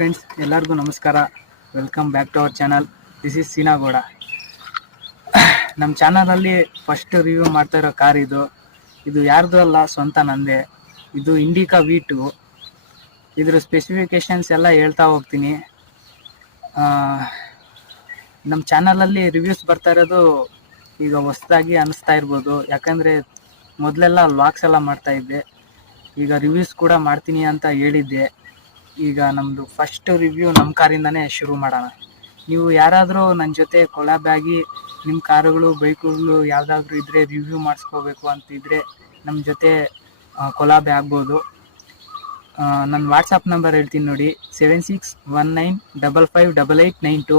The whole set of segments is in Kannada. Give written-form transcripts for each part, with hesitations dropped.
ಫ್ರೆಂಡ್ಸ್, ಎಲ್ಲರಿಗೂ ನಮಸ್ಕಾರ. Welcome back to our channel. This is Seena Gowda. ನಮ್ಮ ಚಾನಲಲ್ಲಿ ಫಸ್ಟ್ ರಿವ್ಯೂ ಮಾಡ್ತಾ ಇರೋ ಕಾರ್ ಇದು ಯಾರ್ದು ಅಲ್ಲ, ಸ್ವಂತ ನಂದೇ. ಇದು ಇಂಡಿಕಾ V2. ಇದ್ರ ಸ್ಪೆಸಿಫಿಕೇಶನ್ಸ್ ಎಲ್ಲ ಹೇಳ್ತಾ ಹೋಗ್ತೀನಿ. ನಮ್ಮ ಚಾನಲಲ್ಲಿ ರಿವ್ಯೂಸ್ ಬರ್ತಾ ಇರೋದು ಈಗ ಹೊಸದಾಗಿ ಅನ್ನಿಸ್ತಾ ಇರ್ಬೋದು, ಯಾಕಂದರೆ ಮೊದಲೆಲ್ಲ ವ್ಲಾಗ್ಸ್ ಎಲ್ಲ ಮಾಡ್ತಾ ಇದ್ದೆ. ಈಗ ರಿವ್ಯೂಸ್ ಕೂಡ ಮಾಡ್ತೀನಿ ಅಂತ ಹೇಳಿದ್ದೆ. ಈಗ ನಮ್ಮದು ಫಸ್ಟ್ ರಿವ್ಯೂ ನಮ್ಮ ಕಾರಿಂದನೇ ಶುರು ಮಾಡೋಣ. ನೀವು ಯಾರಾದರೂ ನನ್ನ ಜೊತೆ ಕೊಲಾಬ್ ಆಗಿ ನಿಮ್ಮ ಕಾರುಗಳು, ಬೈಕುಗಳು ಯಾವುದಾದ್ರೂ ಇದ್ದರೆ ರಿವ್ಯೂ ಮಾಡಿಸ್ಕೋಬೇಕು ಅಂತಿದ್ರೆ ನಮ್ಮ ಜೊತೆ ಕೊಲಾಬ್ ಆಗ್ಬೋದು. ನನ್ನ ವಾಟ್ಸಪ್ ನಂಬರ್ ಹೇಳ್ತೀನಿ ನೋಡಿ, 7619558892.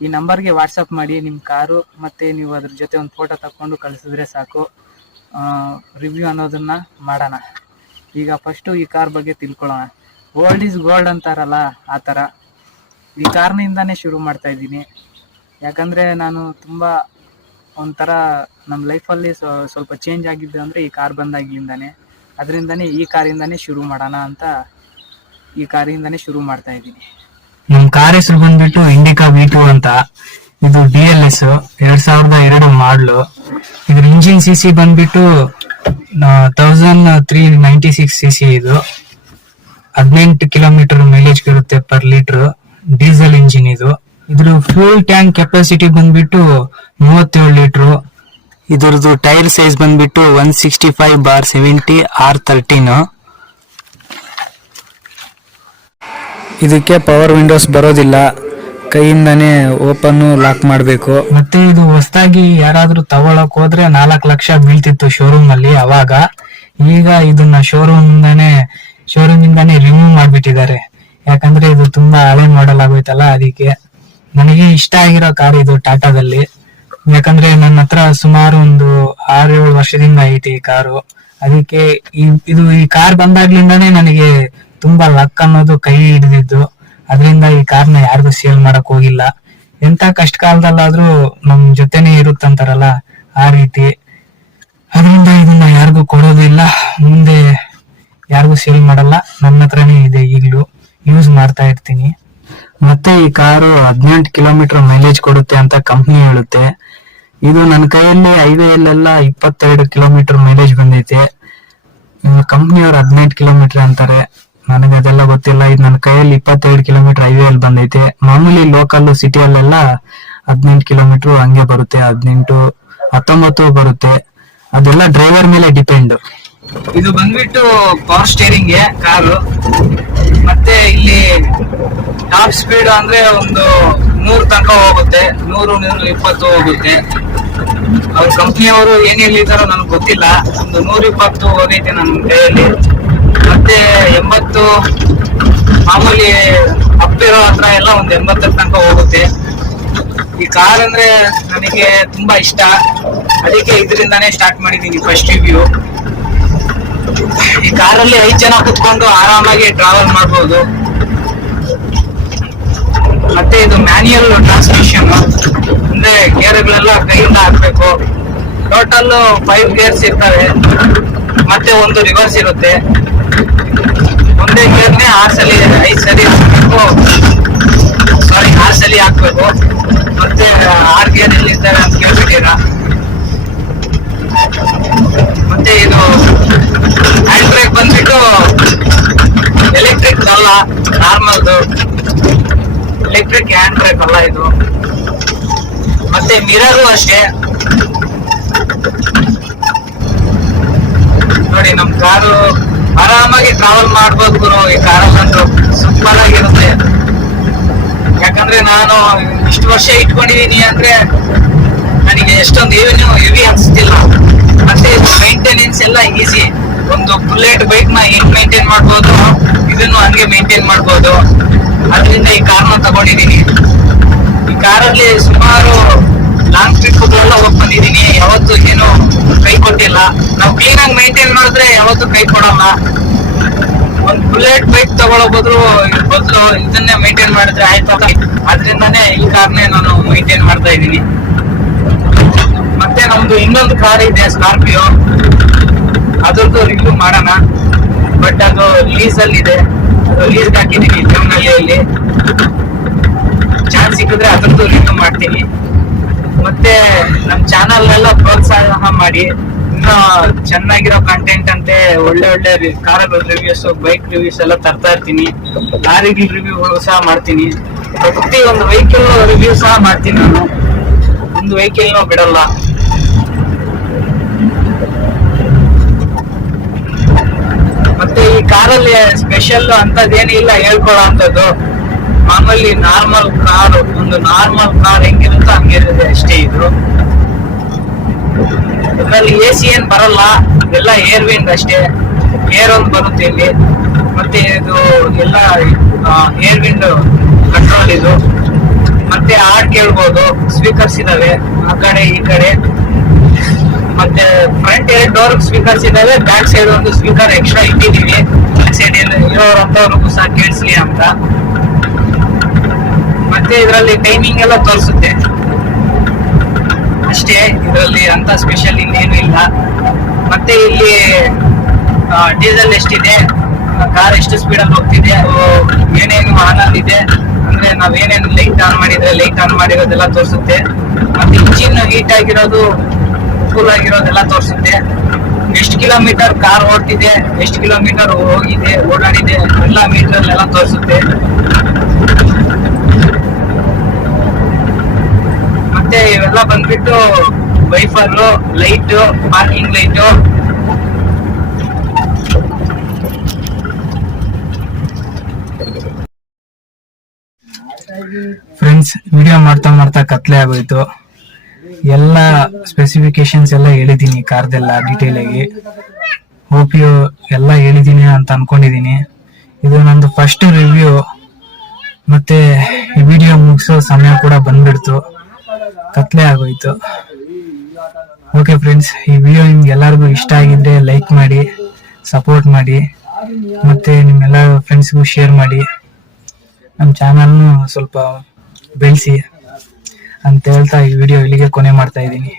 ಈ ನಂಬರ್ಗೆ ವಾಟ್ಸಪ್ ಮಾಡಿ ನಿಮ್ಮ ಕಾರು, ಮತ್ತು ನೀವು ಅದ್ರ ಜೊತೆ ಒಂದು ಫೋಟೋ ತಗೊಂಡು ಕಳಿಸಿದ್ರೆ ಸಾಕು. ರಿವ್ಯೂ ಅನ್ನೋದನ್ನು ಮಾಡೋಣ. ಈಗ ಫಸ್ಟು ಈ ಕಾರ್ ಬಗ್ಗೆ ತಿಳ್ಕೊಳ್ಳೋಣ. ಓಲ್ಡ್ ಈಸ್ ಗೋಲ್ಡ್ ಅಂತಾರಲ್ಲ, ಆ ಥರ ಈ ಕಾರ್ನಿಂದಾನೇ ಶುರು ಮಾಡ್ತಾ ಇದ್ದೀನಿ. ಯಾಕಂದರೆ ನಾನು ತುಂಬ ಒಂಥರ ನಮ್ಮ ಲೈಫಲ್ಲಿ ಸ್ವಲ್ಪ ಚೇಂಜ್ ಆಗಿದ್ದು ಅಂದರೆ ಈ ಕಾರ್ ಬಂದಾಗಿಂದಾನೆ. ಅದರಿಂದನೇ ಈ ಕಾರಿಂದನೇ ಶುರು ಮಾಡೋಣ ಅಂತ ಈ ಕಾರಿಂದನೇ ಶುರು ಮಾಡ್ತಾ ಇದ್ದೀನಿ. ನಮ್ಮ ಕಾರ್ ಹೆಸರು ಬಂದ್ಬಿಟ್ಟು ಇಂಡಿಕಾ V2 ಅಂತ. ಇದು DLS 2002 ಮಾಡಲು. ಇದ್ರ ಇಂಜಿನ್ CC ಬಂದ್ಬಿಟ್ಟು 1396 cc. ಇದು 18 ಕಿಲೋಮೀಟರ್ ಮೈಲೇಜ್ ಇರುತ್ತೆ ಪರ್ ಲೀಟರ್. ಡೀಸೆಲ್ ಇಂಜಿನ್ ಇದು. ಇದ್ರ ಫ್ಯೂಲ್ ಟ್ಯಾಂಕ್ ಕೆಪಾಸಿಟಿ ಬಂದ್ಬಿಟ್ಟು 37 ಲೀಟರ್. ಇದ್ರದ್ದು ಟೈರ್ ಸೈಜ್ ಬಂದ್ಬಿಟ್ಟು 165/70 R13. ಇದಕ್ಕೆ ಪವರ್ ವಿಂಡೋಸ್ ಬರೋದಿಲ್ಲ, ಕೈಯಿಂದಾನೇ ಓಪನ್ ಲಾಕ್ ಮಾಡಬೇಕು. ಮತ್ತೆ ಇದು ಹೊಸದಾಗಿ ಯಾರಾದ್ರೂ ತಗೊಳಕ್ ಹೋದ್ರೆ 4 ಲಕ್ಷ ಬೀಳ್ತಿತ್ತು ಶೋರೂಮ್ ಅಲ್ಲಿ ಅವಾಗ. ಈಗ ಇದನ್ನ ಶೋರೂಮ್ ಇಂದಾನೆ ರಿಮೂವ್ ಮಾಡ್ಬಿಟ್ಟಿದ್ದಾರೆ. ಯಾಕಂದ್ರೆ ಇದು ತುಂಬಾ ಹಳೆ ಮಾಡೆಲ್ ಆಗೋಯ್ತಲ್ಲ, ಅದಕ್ಕೆ. ನನಗೆ ಇಷ್ಟ ಆಗಿರೋ ಕಾರ್ ಇದು ಟಾಟಾದಲ್ಲಿ. ಯಾಕಂದ್ರೆ ನನ್ನ ಹತ್ರ ಸುಮಾರು ಒಂದು 6-7 ವರ್ಷದಿಂದ ಐತಿ ಈ ಕಾರು. ಅದಕ್ಕೆ ಈ ಕಾರ್ ಬಂದಾಗ್ಲಿಂದಾನೇ ನನಗೆ ತುಂಬಾ ಲಕ್ ಅನ್ನೋದು ಕೈ ಹಿಡಿದಿದ್ದು. ಅದರಿಂದ ಈ ಕಾರ್ನ ಯಾರಿಗೂ ಸೇಲ್ ಮಾಡಕ್ ಹೋಗಿಲ್ಲ. ಎಂತ ಕಷ್ಟ ಕಾಲದಲ್ಲಾದ್ರೂ ನಮ್ ಜೊತೆನೆ ಇರುತ್ತಂತಾರಲ್ಲ, ಆ ರೀತಿ. ಅದರಿಂದ ಇದನ್ನ ಯಾರಿಗೂ ಕೊಡೋದಿಲ್ಲ, ಮುಂದೆ ಯಾರಿಗೂ ಸೇಲ್ ಮಾಡಲ್ಲ. ನನ್ನ ಹತ್ರನೇ ಇದೆ, ಈಗಲೂ ಯೂಸ್ ಮಾಡ್ತಾ ಇರ್ತೀನಿ. ಮತ್ತೆ ಈ ಕಾರು 18 ಕಿಲೋಮೀಟರ್ ಮೈಲೇಜ್ ಕೊಡುತ್ತೆ ಅಂತ ಕಂಪ್ನಿ ಹೇಳುತ್ತೆ. ಇದು ನನ್ನ ಕೈಯಲ್ಲಿ ಹೈವೇಯಲ್ಲೆಲ್ಲ 22 ಕಿಲೋಮೀಟರ್ ಮೈಲೇಜ್ ಬಂದೈತೆ. ಕಂಪ್ನಿಯವ್ರು 18 ಕಿಲೋಮೀಟರ್ ಅಂತಾರೆ, ನನಗೆ ಅದೆಲ್ಲ ಗೊತ್ತಿಲ್ಲ. ಇದು ನನ್ನ ಕೈಯಲ್ಲಿ 22 ಕಿಲೋಮೀಟರ್ ಹೈವೇಯಲ್ಲಿ ಬಂದೈತೆ. ಮಾಮೂಲಿ ಲೋಕಲ್ ಸಿಟಿಯಲ್ಲೆಲ್ಲ 18 ಕಿಲೋಮೀಟರ್ ಹಂಗೆ ಬರುತ್ತೆ, 18, 19 ಬರುತ್ತೆ. ಅದೆಲ್ಲ ಡ್ರೈವರ್ ಮೇಲೆ ಡಿಪೆಂಡ್. ಇದು ಬಂದ್ಬಿಟ್ಟು ಪವರ್ ಸ್ಟೇರಿಂಗ್ ಕಾರು. ಮತ್ತೆ ಇಲ್ಲಿ ಟಾಪ್ ಸ್ಪೀಡ್ ಅಂದ್ರೆ ಒಂದು 100 ತನಕ ಹೋಗುತ್ತೆ, 100-120 ಹೋಗುತ್ತೆ. ಅವ್ರ ಕಂಪ್ನಿಯವರು ಏನ್ ಹೇಳಿದಾರೋ ನನಗೆ ಗೊತ್ತಿಲ್ಲ. ಒಂದು 120 ಹೋಗೈತೆ ನನ್ನ ಕೈಯಲ್ಲಿ. ಮತ್ತೆ 80 ಮಾಮೂಲಿ ಅಪ್ಪಿರೋ ಹತ್ರ ಎಲ್ಲ ಒಂದು 80 ತನಕ ಹೋಗುತ್ತೆ. ಈ ಕಾರ್ ಅಂದ್ರೆ ನನಗೆ ತುಂಬಾ ಇಷ್ಟ, ಅದಕ್ಕೆ ಇದರಿಂದಾನೇ ಸ್ಟಾರ್ಟ್ ಮಾಡಿದ್ದೀನಿ ಫಸ್ಟ್ ರಿವ್ಯೂ. ಈ ಕಾರಲ್ಲಿ 5 ಜನ ಕುತ್ಕೊಂಡು ಆರಾಮಾಗಿ ಟ್ರಾವೆಲ್ ಮಾಡ್ಬೋದು. ಮತ್ತೆ ಇದು ಮ್ಯಾನ್ಯುಯಲ್ ಟ್ರಾನ್ಸ್ಮಿಷನ್, ಅಂದ್ರೆ ಗೇರ್ಗಳೆಲ್ಲ ಕೈಯಿಂದ ಹಾಕ್ಬೇಕು. ಟೋಟಲ್ 5 ಗೇರ್ಸ್ ಇರ್ತವೆ, ಮತ್ತೆ ಒಂದು ರಿವರ್ಸ್ ಇರುತ್ತೆ. ಒಂದೇ ಗೇರ್ನೇ 5 ಸಲಿ ಹಾಕ್ಬೇಕು. 6 ಸಲಿ ಹಾಕ್ಬೇಕು. ಮತ್ತೆ 6 ಗೇರ್ ಎಲ್ಲಿರ್ತವೆ ಅಂತ ಕೇಳ್ಬಿಟ್ಟಿರ. ಮತ್ತೆ ಇದು ಹ್ಯಾಂಡ್ ಬ್ರೇಕ್ ಬಂದ್ಬಿಟ್ಟು ಎಲೆಕ್ಟ್ರಿಕ್ ಅಲ್ಲ, ನಾರ್ಮಲ್ದು ಎಲೆಕ್ಟ್ರಿಕ್ ಹ್ಯಾಂಡ್ ಬ್ರೇಕ್ ಅಲ್ಲ ಇದು. ಮತ್ತೆ ಮಿರರು ಅಷ್ಟೇ. ನೋಡಿ, ನಮ್ ಕಾರು ಆರಾಮಾಗಿ ಟ್ರಾವೆಲ್ ಮಾಡ್ಬೋದು ಗುರು. ಈ ಕಾರಲ್ಲಂತೂ ಸೂಪರ್ ಆಗಿರುತ್ತೆ. ಯಾಕಂದ್ರೆ ನಾನು ಇಷ್ಟು ವರ್ಷ ಇಟ್ಕೊಂಡಿದೀನಿ ಅಂದ್ರೆ ನನಗೆ ಎಷ್ಟೊಂದು ಹೆವಿ ಅನ್ಸ್ತಿಲ್ಲ. ಮತ್ತೆ ಮೇಂಟೆನೆನ್ಸ್ ಎಲ್ಲ ಈಸಿ. ಒಂದು ಬುಲೆಟ್ ಬೈಕ್ ನ ಹೆಂಗ್ ಮೇಂಟೈನ್ ಮಾಡ್ಬೋದು, ಇದನ್ನು ಹಂಗೆ ಮೇಂಟೈನ್ ಮಾಡ್ಬೋದು. ಅದರಿಂದ ಈ ಕಾರ್ನ ತಗೊಂಡಿದೀನಿ. ಈ ಕಾರಲ್ಲಿ ಸುಮಾರು ಲಾಂಗ್ ಟ್ರಿಪ್ಗಳೆಲ್ಲ ಹೋಗಿ ಬಂದಿದ್ದೀನಿ. ಯಾವತ್ತು ಏನು ಕೈ ಕೊಟ್ಟಿಲ್ಲ. ನಾವು ಕ್ಲೀನ್ ಆಗಿ ಮೇಂಟೈನ್ ಮಾಡಿದ್ರೆ ಯಾವತ್ತು ಕೈ ಕೊಡಲ್ಲ. ಒಂದು ಬುಲೆಟ್ ಬೈಕ್ ತಗೊಳ್ಳೋ ಬದಲು ಇದನ್ನೇ ಮೇಂಟೈನ್ ಮಾಡಿದ್ರೆ ಆಯ್ತು. ಅದರಿಂದಾನೇ ಈ ಕಾರ್ನೇ ನಾನು ಮೇಂಟೈನ್ ಮಾಡ್ತಾ ಇದ್ದೀನಿ. ಮತ್ತೆ ನಮ್ದು ಇನ್ನೊಂದು ಕಾರ್ ಇದೆ, ಸ್ಕಾರ್ಪಿಯೋ. ಅದ್ರದ್ದು ರಿವ್ಯೂ ಮಾಡೋಣ, ಬಟ್ ಅದು ಲೀಸ್ ಅಲ್ಲಿ ಇದೆ. ರಿಲೀಸ್ ಹಾಕಿದೀನಿ ದೇವನಹಳ್ಳಿಯಲ್ಲಿ. ಚಾನ್ಸ್ ಸಿಕ್ಕಿದ್ರೆ ಅದ್ರದ್ದು ರಿವ್ಯೂ ಮಾಡ್ತೀನಿ. ಮತ್ತೆ ನಮ್ ಚಾನಲ್ ನೆಲ್ಲ ಪ್ರೋತ್ಸಾಹ ಮಾಡಿ, ಇನ್ನು ಚೆನ್ನಾಗಿರೋ ಕಂಟೆಂಟ್ ಅಂತೆ ಒಳ್ಳೆ ಒಳ್ಳೆ ಕಾರ್ ರಿವ್ಯೂಸ್, ಬೈಕ್ ರಿವ್ಯೂಸ್ ಎಲ್ಲ ತರ್ತಾ ಇರ್ತೀನಿ. ಲಾರಿ ರಿವ್ಯೂ ಸಹ ಮಾಡ್ತೀನಿ. ಪ್ರತಿ ಒಂದು ವೆಹಿಕಲ್ ರಿವ್ಯೂ ಸಹ ಮಾಡ್ತೀನಿ ನಾನು. ಒಂದು ವೆಹಿಕಲ್ ಬಿಡಲ್ಲ. ಮತ್ತೆ ಈ ಕಾರಲ್ಲಿ ಸ್ಪೆಷಲ್ ಅಂತದೇನಿಲ್ಲ ಹೇಳ್ಕೊಳ್ಳೋ ಅಂತದ್ದು. ಮಾಮೂಲಿ ನಾರ್ಮಲ್ ಕಾರ್, ಒಂದು ನಾರ್ಮಲ್ ಕಾರ್ ಹೆಂಗಿರುತ್ತೋ ಹಂಗಿರುತ್ತೆ ಅಷ್ಟೇ. ಇದ್ರಲ್ಲಿ AC ಏನ್ ಬರಲ್ಲ, ಎಲ್ಲ ಏರ್ ವಿಂಡ್ ಅಷ್ಟೇ. ಏರ್ ಒಂದು ಬರುತ್ತೆ ಇಲ್ಲಿ. ಮತ್ತೆ ಇದು ಎಲ್ಲ ಏರ್ ವಿಂಡ್ ಕಂಟ್ರೋಲ್ ಇದು. ಮತ್ತೆ ಹಾಡ್ ಕೇಳ್ಬೋದು, ಸ್ಪೀಕರ್ಸ್ ಇದಾವೆ ಆ ಕಡೆ ಈ ಕಡೆ. ಮತ್ತೆ ಫ್ರಂಟ್ 2 ಡೋರ್ ಸ್ಪೀಕರ್ಸ್ ಇದಾವೆ, ಬ್ಯಾಕ್ ಸೈಡ್ ಒಂದು ಸ್ಪೀಕರ್ ಎಕ್ಸ್ಟ್ರಾ ಇಟ್ಟಿದೀವಿ, ಬ್ಯಾಕ್ ಸೈಡ್ ಇರೋರಂತವ್ರಿಗೂ ಸಹ ಕೇಳಿಸ್ಲಿ ಅಂತ. ಮತ್ತೆ ಇದರಲ್ಲಿ ಟೈಮಿಂಗ್ ಎಲ್ಲ ತೋರಿಸುತ್ತೆ ಅಷ್ಟೇ. ಇದರಲ್ಲಿ ಅಂತ ಸ್ಪೆಷಲ್ ಇನ್ನೇನು ಇಲ್ಲ. ಮತ್ತೆ ಇಲ್ಲಿ ಡೀಸೆಲ್ ಎಷ್ಟಿದೆ, ಕಾರ್ ಎಷ್ಟು ಸ್ಪೀಡಲ್ಲಿ ಹೋಗ್ತಿದೆ, ಏನೇನು ಆನಲ್ ಇದೆ ಅಂದ್ರೆ ನಾವೇನೇನು ಲೈಟ್ ಆನ್ ಮಾಡಿದ್ರೆ ಲೈಟ್ ಆನ್ ಮಾಡಿರೋದೆಲ್ಲ ತೋರಿಸುತ್ತೆ. ಮತ್ತೆ ಇಂಜಿನ್ ಹೀಟ್ ಆಗಿರೋದು, ಕೂಲ್ ಆಗಿರೋದೆಲ್ಲ ತೋರಿಸುತ್ತೆ. ಎಷ್ಟು ಕಿಲೋಮೀಟರ್ ಕಾರ್ ಓಡ್ತಿದೆ, ಎಷ್ಟು ಕಿಲೋಮೀಟರ್ ಹೋಗಿದೆ, ಓಡಾಡಿದೆ ಎಲ್ಲ ಮೀಟರ್ ಎಲ್ಲ ತೋರಿಸುತ್ತೆ. ಮತ್ತೆ ಇವೆಲ್ಲ ಬಂದ್ಬಿಟ್ಟು wiper, light, parking light. Friends, video ಮಾಡ್ತಾ ಮಾಡ್ತಾ ಕತ್ಲೆ ಆಗೋಯ್ತು. ಎಲ್ಲ ಸ್ಪೆಸಿಫಿಕೇಶನ್ಸ್ ಎಲ್ಲ ಹೇಳಿದೀನಿ ಕಾರ್ದೆಲ್ಲ ಡೀಟೇಲ್ ಆಗಿ. ಹೋಪ್ ಯು ಎಲ್ಲ ಹೇಳಿದೀನಿ ಅಂತ ಅನ್ಕೊಂಡಿದೀನಿ. ಇದು ನಂದು ಫಸ್ಟ್ ರಿವ್ಯೂ. ಮತ್ತೆ ಈ ವಿಡಿಯೋ ಮುಗಿಸೋ ಸಮಯ ಕೂಡ ಬಂದ್ಬಿಡ್ತು, ಕತ್ಲೆ ಆಗೋಯ್ತು. ಓಕೆ ಫ್ರೆಂಡ್ಸ್, ಈ ವಿಡಿಯೋ ನಿಮ್ಗೆ ಎಲ್ಲರಿಗೂ ಇಷ್ಟ ಆಗಿದ್ರೆ ಲೈಕ್ ಮಾಡಿ, ಸಪೋರ್ಟ್ ಮಾಡಿ, ಮತ್ತೆ ನಿಮ್ಮೆಲ್ಲ ಫ್ರೆಂಡ್ಸ್ಗೂ ಶೇರ್ ಮಾಡಿ. ನಮ್ಮ ಚಾನಲ್ನು ಸ್ವಲ್ಪ ಬೆಳೆಸಿ ಅಂತ ಹೇಳ್ತಾ ಈ ವಿಡಿಯೋ ಇಲ್ಲಿಗೆ ಕೊನೆ ಮಾಡ್ತಾ ಇದ್ದೀನಿ.